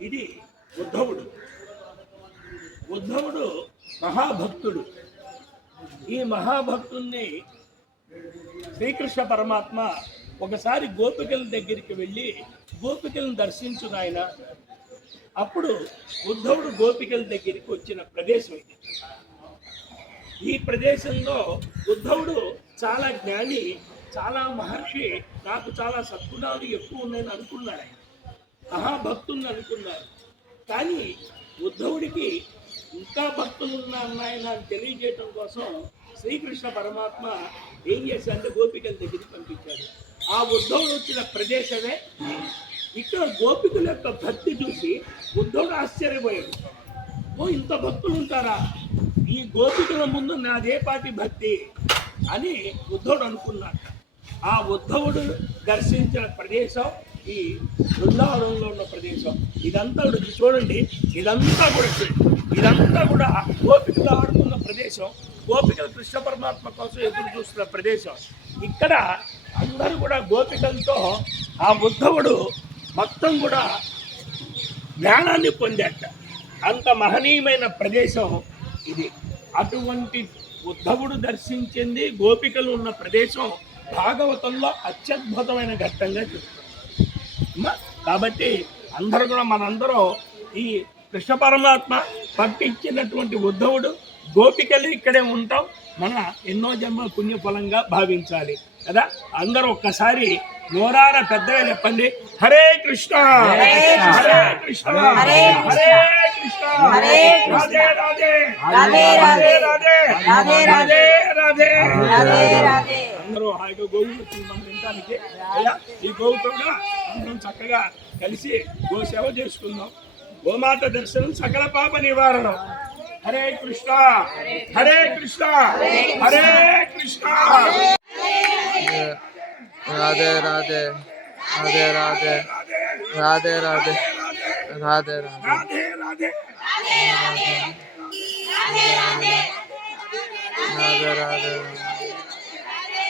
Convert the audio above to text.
ఇది ఉద్ధవుడు. ఉద్ధవుడు మహాభక్తుడు. ఈ మహాభక్తుణ్ణి శ్రీకృష్ణ పరమాత్మ ఒకసారి గోపికల దగ్గరికి వెళ్ళి గోపికలను దర్శించు నాయన. అప్పుడు ఉద్ధవుడు గోపికల దగ్గరికి వచ్చిన ప్రదేశం ఇది. ఈ ప్రదేశంలో ఉద్ధవుడు చాలా జ్ఞాని చాలా మహర్షి నాకు చాలా సద్గుణాలు ఎక్కువ ఉన్నాయని అనుకున్నాడు ఆయన. మహాభక్తుని అనుకున్నారు కానీ ఉద్ధవుడికి ఇంకా భక్తులు ఉన్నాయని నాకు తెలియజేయటం కోసం శ్రీకృష్ణ పరమాత్మ ఏం చేశాడంటే గోపికల దగ్గరికి పంపించాడు. ఆ ఉద్ధవుడు వచ్చిన ప్రదేశమే ఇక్కడ గోపికల యొక్క భక్తి చూసి ఉద్ధవుడు ఆశ్చర్యపోయాడు. ఓ ఇంత భక్తులు ఉంటారా ఈ గోపికల ముందు నాదేపాటి భక్తి అని ఉద్ధవుడు అనుకున్నాడు. ఆ ఉద్ధవుడు దర్శించిన ప్రదేశం ఈ బృందావనంలో ఉన్న ప్రదేశం. ఇదంతా కూడా ఇది చూడండి ఇదంతా కూడా ఇదంతా కూడా గోపికలు ఆడుతున్న ప్రదేశం. గోపికలు కృష్ణ పరమాత్మ కోసం ఎదురు చూస్తున్న ప్రదేశం. ఇక్కడ అందరూ కూడా గోపికలతో ఆ ఉద్ధవుడు మొత్తం కూడా జ్ఞానాన్ని పొందాట అంత మహనీయమైన ప్రదేశం ఇది. అటువంటి ఉద్ధవుడు దర్శించింది గోపికలు ఉన్న ప్రదేశం భాగవతంలో అత్యద్భుతమైన ఘట్టంగా చెప్తుంది. కాబట్టి అందరూ కూడా మనందరం ఈ కృష్ణ పరమాత్మ పంపించినటువంటి ఉద్ధవుడు గోపికలు ఇక్కడే ఉంటాం. మన ఎన్నో జన్మ పుణ్యఫలంగా భావించాలి. కదా? అందరూ ఒక్కసారి నోరార పెద్దగా చెప్పండి. హరే కృష్ణ! హరే కృష్ణ! హరే కృష్ణ! హరే కృష్ణ. రాధే రాధే! రాధే రాధే. రాధే రాధే! రాధే రాధే! అందరూ ఆ యొక్క గోవులు మనం తినడానికి అయ్యా ఈ గోవుతో అందరం చక్కగా కలిసి గో సేవ చేసుకుందాం గోమాత దర్శనం సకల పాప నివారణ హరే కృష్ణ హరే కృష్ణ హరే కృష్ణ రాధే రాధే రాధే రాధే రాధే రాధే రాధే రాధే రాధే రాధే రాధే